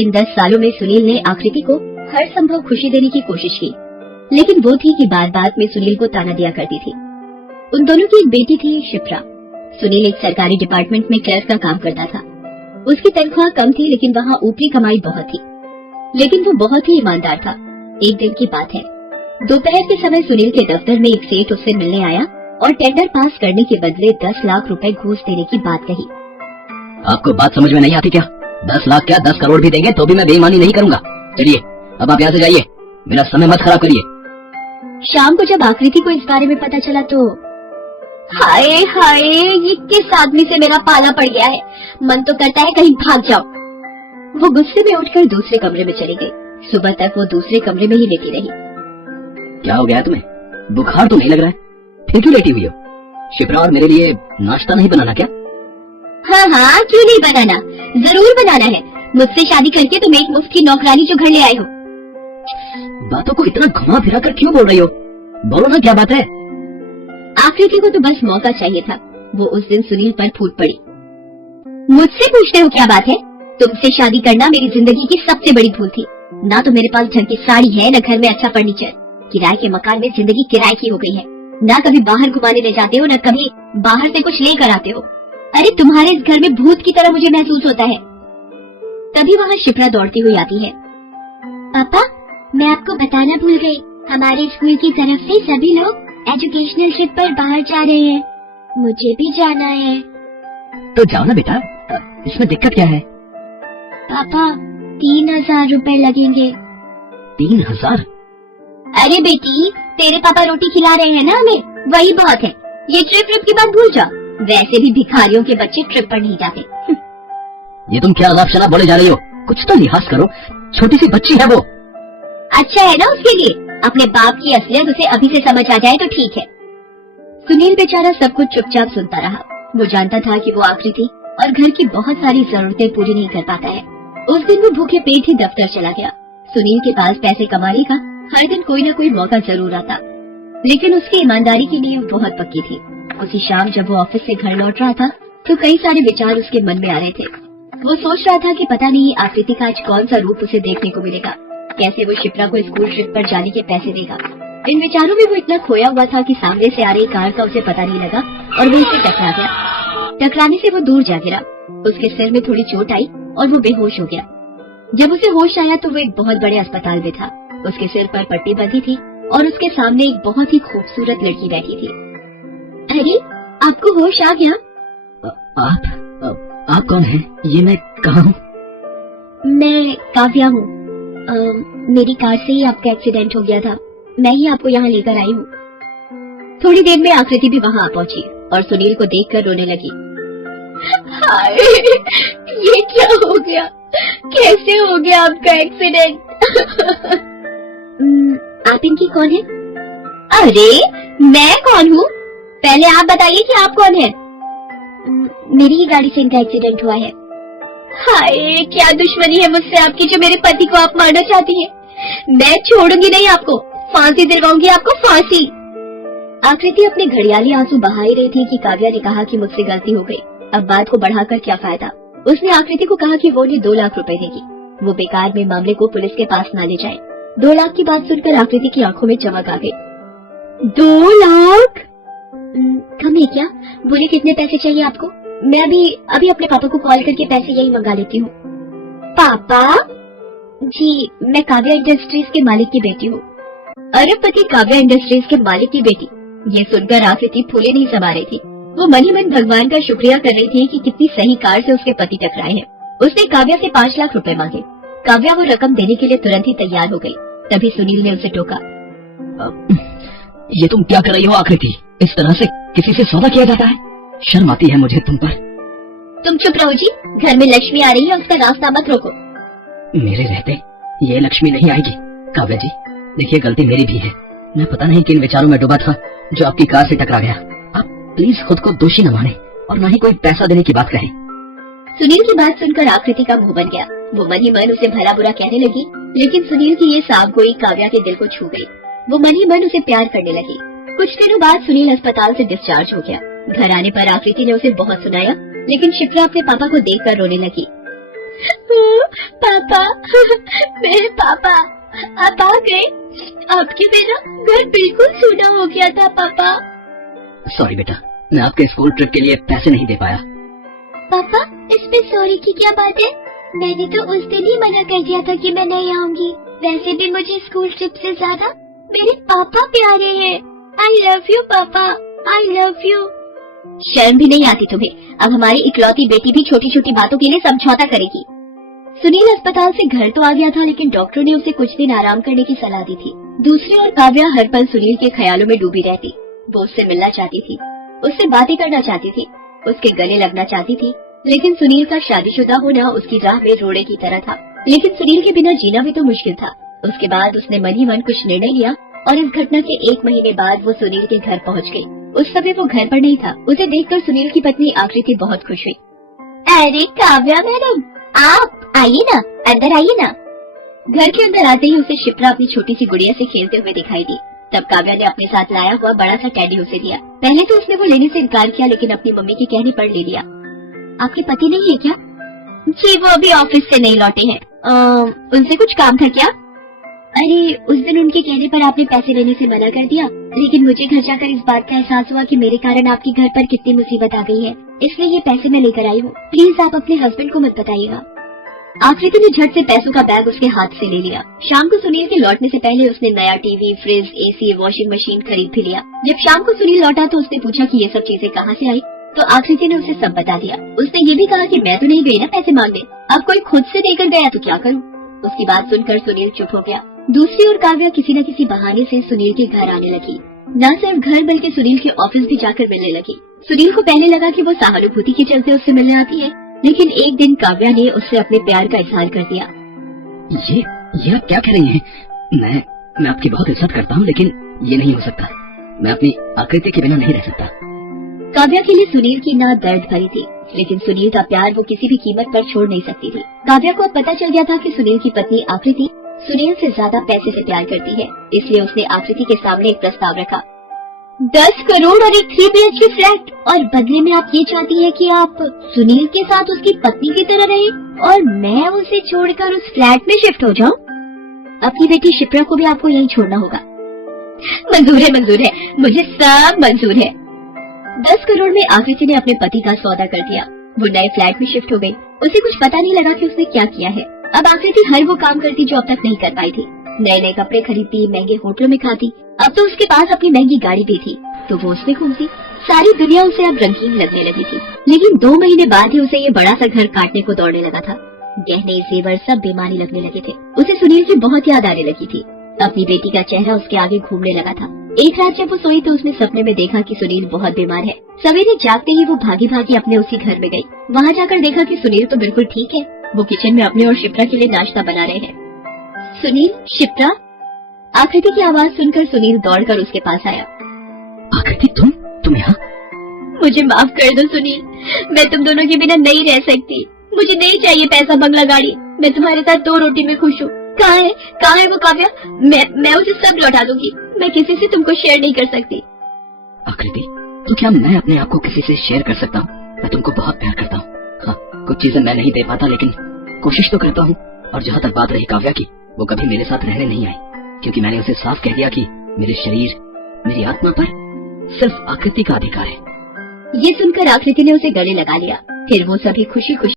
इन 10 सालों में सुनील ने आकृति को हर संभव खुशी देने की कोशिश की, लेकिन वो थी कि बात बात में सुनील को ताना दिया करती थी। उन दोनों की एक बेटी थी, शिप्रा। सुनील एक सरकारी डिपार्टमेंट में क्लर्क का काम करता था। उसकी तनख्वाह कम थी, लेकिन वहाँ ऊपरी कमाई बहुत थी। लेकिन वो बहुत ही ईमानदार था। एक दिन की बात है, दोपहर के समय सुनील के दफ्तर में एक सेठ उससे मिलने आया और टेंडर पास करने के बदले 10 लाख रुपए घूस देने की बात कही। आपको बात समझ में नहीं आती क्या? 10 लाख क्या 10 करोड़ भी देंगे तो भी मैं बेईमानी नहीं करूंगा। चलिए अब आप यहाँ से जाइए, मेरा समय मत खराब करिए। शाम को जब आकृति को इस बारे में पता चला तो हाय हाय, ये किस आदमी से मेरा पाला पड़ गया है, मन तो करता है कहीं भाग जाओ। वो गुस्से में उठकर दूसरे कमरे में चली गई। सुबह तक वो दूसरे कमरे में ही लेटी रही। क्या हो गया तुम्हें? बुखार तो नहीं लग रहा है, फिर क्यों लेटी हुई हो? शिप्रा और मेरे लिए नाश्ता नहीं बनाना क्या? हाँ हाँ, क्यों नहीं बनाना, जरूर बनाना है। मुझसे शादी करके तुम एक मुफ्त की नौकरानी जो घर ले आए हो। बातों को इतना घुमा फिरा कर क्यों बोल रही हो? बोलो ना, क्या बात है? आकृति को तो बस मौका चाहिए था। वो उस दिन सुनील पर फूट पड़ी। मुझसे पूछते हो क्या बात है? तुमसे शादी करना मेरी जिंदगी की सबसे बड़ी भूल थी। ना तो मेरे पास ढंग की साड़ी है, न घर में अच्छा फर्नीचर। किराए के मकान में जिंदगी किराए की हो गई है। ना कभी बाहर घुमाने ले जाते हो, न कभी बाहर से कुछ लेकर आते हो। अरे तुम्हारे इस घर में भूत की तरह मुझे महसूस होता है। तभी वहाँ शिप्रा दौड़ती हुई आती है। पापा, मैं आपको बताना भूल गई, हमारे स्कूल की तरफ से सभी लोग एजुकेशनल ट्रिप पर बाहर जा रहे हैं। मुझे भी जाना है। तो जाओ ना बेटा, इसमें दिक्कत क्या है? पापा, 3000 रुपए लगेंगे। 3000? अरे बेटी, तेरे पापा रोटी खिला रहे हैं ना हमें, वही बहुत है। ये ट्रिप की बात भूल जाओ। वैसे भी भिखारियों के बच्चे ट्रिप पर नहीं जाते। ये तुम क्या अलाप शलाप बोले जा रही हो? कुछ तो लिहाज करो, छोटी सी बच्ची है वो। अच्छा है ना उसके लिए, अपने बाप की असलियत उसे अभी से समझ आ जाए तो ठीक है। सुनील बेचारा सब कुछ चुपचाप सुनता रहा। वो जानता था कि वो आकृति और घर की बहुत सारी जरूरतें पूरी नहीं कर पाता है। उस दिन वो भूखे पेट ही दफ्तर चला गया। सुनील के पास पैसे कमाने का हर दिन कोई न कोई मौका जरूर आता, लेकिन उसकी ईमानदारी की नींव बहुत पक्की थी। उसी शाम जब वो ऑफिस से घर लौट रहा था तो कई सारे विचार उसके मन में आ रहे थे। वो सोच रहा था कि पता नहीं आकृति का आज कौन सा रूप उसे देखने को मिलेगा, कैसे वो शिप्रा को स्कूल ट्रिप पर जाने के पैसे देगा। इन विचारों में वो इतना खोया हुआ था कि सामने से आ रही कार का उसे पता नहीं लगा और वो उसे टकरा गया। टकराने से वो दूर जा गिरा। उसके सिर में थोड़ी चोट आई और वो बेहोश हो गया। जब उसे होश आया तो वो एक बहुत बड़े अस्पताल में था। उसके सिर पर पट्टी बंधी थी और उसके सामने एक बहुत ही खूबसूरत लड़की बैठी थी। अरे, आपको होश आ गया? आप कौन हैं? ये मैं कहाँ हूँ? मैं काव्या हूँ। मेरी कार से ही आपका एक्सीडेंट हो गया था, मैं ही आपको यहाँ लेकर आई हूँ। थोड़ी देर में आकृति भी वहाँ आ पहुँची और सुनील को देखकर रोने लगी। हाय, ये क्या हो गया? कैसे हो गया आपका एक्सीडेंट? आप इनकी कौन है? अरे, मैं कौन हूँ? पहले आप बताइए कि आप कौन है? मेरी ही गाड़ी से इनका एक्सीडेंट हुआ है। हाय, क्या दुश्मनी है मुझसे आपकी जो मेरे पति को आप मारना चाहती है? मैं छोड़ूंगी नहीं आपको, फांसी दिलवाऊंगी आपको, फांसी। आकृति अपने घड़ियाली आंसू बहा ही रही थी कि काव्या ने कहा कि मुझसे गलती हो गई, अब बात को बढ़ाकर क्या फायदा। उसने आकृति को कहा कि वो उन्हें 2 लाख रुपए देगी। वो बेकार में मामले को पुलिस के पास ना ले जाए। 2 लाख की बात सुनकर आकृति की आंखों में चमक आ गई। 2 लाख? कम है क्या? बोले कितने पैसे चाहिए आपको? मैं अभी अपने पापा को कॉल करके पैसे यही मंगा लेती हूँ। पापा जी, मैं काव्या इंडस्ट्रीज के मालिक की बेटी हूँ। अरबपति काव्या इंडस्ट्रीज के मालिक की बेटी? ये सुनकर आकृति फूले नहीं समा रही थी। वो मन ही मन भगवान का शुक्रिया कर रही थी कि कितनी सही कार से उसके पति टकराए हैं। उसने काव्या से 5 लाख रुपए मांगे। काव्या वो रकम देने के लिए तुरंत ही तैयार हो गई। तभी सुनील ने उसे टोका। ये तुम क्या कर रही हो आकृति? इस तरह से किसी से सौदा किया जाता है? शर्म आती है मुझे तुम पर। तुम चुप रहो जी, घर में लक्ष्मी आ रही है, उसका रास्ता मत रोको। मेरे रहते ये लक्ष्मी नहीं आएगी। काव्या जी, देखिए गलती मेरी भी है। मैं पता नहीं किन विचारों में डूबा था जो आपकी कार से टकरा गया। आप प्लीज खुद को दोषी न माने और न ही कोई पैसा देने की बात कहें। सुनील की बात सुनकर आकृति का मुंह बन गया। वो मन ही मन उसे भला बुरा कहने लगी, लेकिन सुनील की ये साफ गोई काव्या के दिल को छू गई। वो मन ही मन उसे प्यार करने लगी। कुछ दिनों बाद सुनील अस्पताल से डिस्चार्ज हो गया। घर आने पर आकृति ने उसे बहुत सुनाया, लेकिन शिप्रा अपने पापा को देखकर रोने लगी। पापा, मेरे पापा, आप आ गए। आपके बिना घर बिल्कुल सूना हो गया था पापा। सॉरी बेटा, मैं आपके स्कूल ट्रिप के लिए पैसे नहीं दे पाया। पापा, इसमें सॉरी की क्या बात है? मैंने तो उस दिन ही मना कर दिया था कि मैं नहीं आऊंगी। वैसे भी मुझे स्कूल ट्रिप से ज्यादा मेरे पापा प्यारे हैं। आई लव यू पापा, आई लव यू। शर्म भी नहीं आती तुम्हें? अब हमारी इकलौती बेटी भी छोटी छोटी बातों के लिए समझौता करेगी। सुनील अस्पताल से घर तो आ गया था, लेकिन डॉक्टर ने उसे कुछ दिन आराम करने की सलाह दी थी। दूसरी ओर काव्या हर पल सुनील के ख्यालों में डूबी रहती। वो उससे मिलना चाहती थी, उससे बातें करना चाहती थी, उसके गले लगना चाहती थी, लेकिन सुनील का शादीशुदा होना उसकी राह में रोड़े की तरह था। लेकिन सुनील के बिना जीना भी तो मुश्किल था। उसके बाद उसने मन ही मन कुछ निर्णय लिया और इस घटना के 1 महीने बाद वो सुनील के घर पहुंच गई। उस समय वो घर पर नहीं था। उसे देखकर सुनील की पत्नी आकृति बहुत खुश हुई। अरे काव्या मैडम, आप आइए ना, अंदर आइए ना। घर के अंदर आते ही उसे शिप्रा अपनी छोटी सी गुड़िया से खेलते हुए दिखाई दी। तब काव्या ने अपने साथ लाया हुआ बड़ा सा टेडी उसे दिया। पहले तो उसने वो लेने से इनकार किया, लेकिन अपनी मम्मी के कहने पर ले लिया। आपके पति नहीं है क्या? जी, वो अभी ऑफिस से नहीं लौटे हैं। उनसे कुछ काम था क्या? अरे, उस दिन उनके कहने पर आपने पैसे लेने से मना कर दिया, लेकिन मुझे घर जाकर इस बात का एहसास हुआ कि मेरे कारण आपके घर पर कितनी मुसीबत आ गई है, इसलिए ये पैसे मैं लेकर आई हूँ। प्लीज आप अपने हस्बैंड को मत बताइएगा। आकृति ने झट से पैसों का बैग उसके हाथ से ले लिया। शाम को सुनील के लौटने से पहले उसने नया TV, fridge, AC, washing machine खरीद भी लिया। जब शाम को सुनील लौटा तो उसने पूछा कि ये सब चीजें कहाँ से आई, तो आकृति ने उसे सब बता दिया। उसने ये भी कहा कि मैं तो नहीं गई ना पैसे मांगने, अब कोई खुद से देकर गया तो क्या करूँ। उसकी बात सुनकर सुनील चुप हो गया। दूसरी ओर काव्या किसी न किसी बहाने से सुनील के घर आने लगी। न सिर्फ घर बल्कि सुनील के ऑफिस भी जाकर मिलने लगी। सुनील को पहले लगा कि वो सहानुभूति के चलते उससे मिलने आती है, लेकिन एक दिन काव्या ने उससे अपने प्यार का इजहार कर दिया। ये आप क्या कह रही हैं? मैं आपकी बहुत इज्जत करता हूँ, लेकिन ये नहीं हो सकता। मैं अपनी आकृति के बिना नहीं रह सकता। काव्या के लिए सुनील की नात दर्द भरी थी, लेकिन सुनील का प्यार वो किसी भी कीमत पर छोड़ नहीं सकती थी। काव्या को अब पता चल गया था कि सुनील की पत्नी आकृति सुनील से ज्यादा पैसे से प्यार करती है, इसलिए उसने आकृति के सामने एक प्रस्ताव रखा। 10 करोड़ और एक 3 BHK फ्लैट, और बदले में आप ये चाहती है कि आप सुनील के साथ उसकी पत्नी की तरह रहे और मैं उसे छोड़कर उस फ्लैट में शिफ्ट हो जाऊं? अपनी बेटी शिप्रा को भी आपको यहीं छोड़ना होगा। मंजूर है, मुझे सब मंजूर है। 10 करोड़ में आकृति ने अपने पति का सौदा कर दिया। वो नए फ्लैट में शिफ्ट हो गई। उसे कुछ पता नहीं लगा कि उसने क्या किया है। अब आकृति हर वो काम करती जो अब तक नहीं कर पाई थी। नए नए कपड़े खरीदती, महंगे होटलों में खाती। अब तो उसके पास अपनी महंगी गाड़ी भी थी, तो वो उसमें घूमती। सारी दुनिया उसे अब रंगीन लगने लगी थी। लेकिन 2 महीने बाद ही उसे ये बड़ा सा घर काटने को दौड़ने लगा था। गहने, जेवर सब बेमानी लगने लगे थे। उसे सुनील की बहुत याद आने लगी थी। अपनी बेटी का चेहरा उसके आगे घूमने लगा था। एक रात जब वो सोई तो उसने सपने में देखा कि सुनील बहुत बीमार है। सवेरे जागते ही वो भागी भागी अपने उसी घर में गई। वहाँ जाकर देखा कि सुनील तो बिल्कुल ठीक है। वो किचन में अपने और शिप्रा के लिए नाश्ता बना रहे हैं। सुनील, शिप्रा। आकृति की आवाज सुनकर सुनील दौड़कर उसके पास आया। आकृति, तुम यहाँ? मुझे माफ कर दो सुनील, मैं तुम दोनों के बिना नहीं रह सकती। मुझे नहीं चाहिए पैसा, बंगला, गाड़ी। मैं तुम्हारे साथ 2 रोटी में खुश हूँ। कहाँ है वो काव्या? मैं उसे सब लौटा दूंगी। मैं किसी से तुमको शेयर नहीं कर सकती। आकृति, तो क्या मैं अपने आप को किसी से शेयर कर सकता हूँ? मैं तुमको बहुत प्यार करता हूँ। हाँ, कुछ चीजें मैं नहीं दे पाता, लेकिन कोशिश तो करता हूँ। और जहाँ तक बात रही काव्या की, वो कभी मेरे साथ रहने नहीं आई, क्योंकि मैंने उसे साफ कह दिया कि मेरे शरीर, मेरी आत्मा पर सिर्फ आकृति का अधिकार है। ये सुनकर आकृति ने उसे गले लगा लिया। फिर वो सभी खुशी खुशी